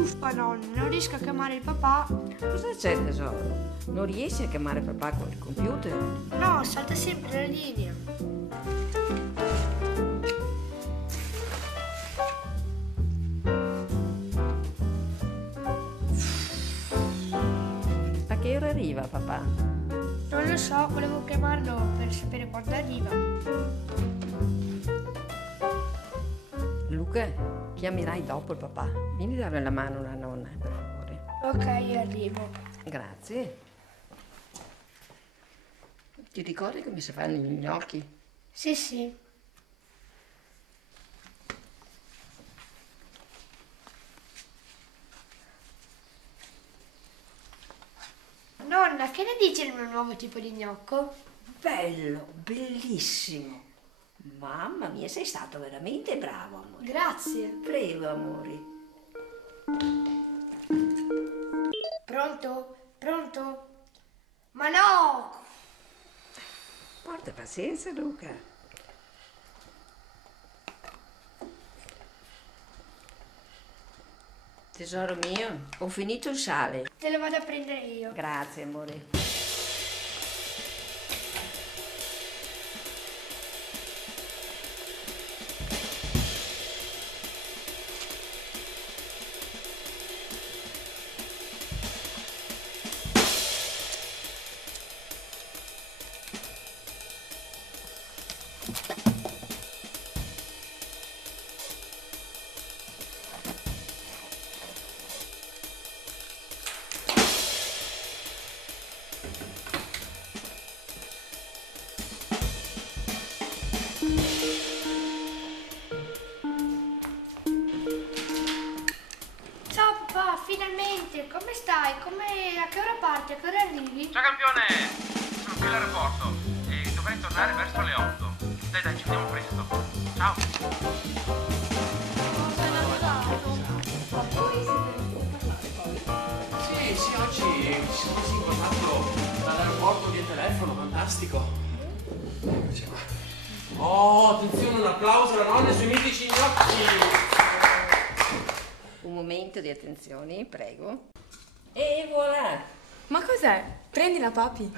Uffa nonna, non riesco a chiamare il papà. Cosa c'è tesoro? Non riesci a chiamare papà con il computer? No, salta sempre la linea. A che ora arriva papà? Non lo so, volevo chiamarlo per sapere quando arriva. Luca, chiamerai dopo il papà. Vieni a dare la mano alla nonna, per favore. Ok, arrivo. Grazie. Ti ricordi come si fanno gli gnocchi? Sì, sì. Nonna, che ne dici del mio nuovo tipo di gnocco? Bello, bellissimo. Mamma mia, sei stato veramente bravo, amore. Grazie. Prego, amore. Pronto? Pronto? Ma no! Porta pazienza, Luca. Tesoro mio, ho finito il sale. Te lo vado a prendere io. Grazie, amore. Ciao papà, finalmente! Come stai? A che ora parti? A che ora arrivi? Ciao campione! Sono qui all'aeroporto e dovrei tornare verso le 8. Dai, ci vediamo presto. Ciao! Sì, oggi ci siamo messi in contatto dall'aeroporto via telefono, fantastico. Eccoci qua. Oh, attenzione, un applauso alla nonna sui mitici gnocchi. Un momento di attenzione, prego. E voilà. Ma cos'è? Prendila, papi.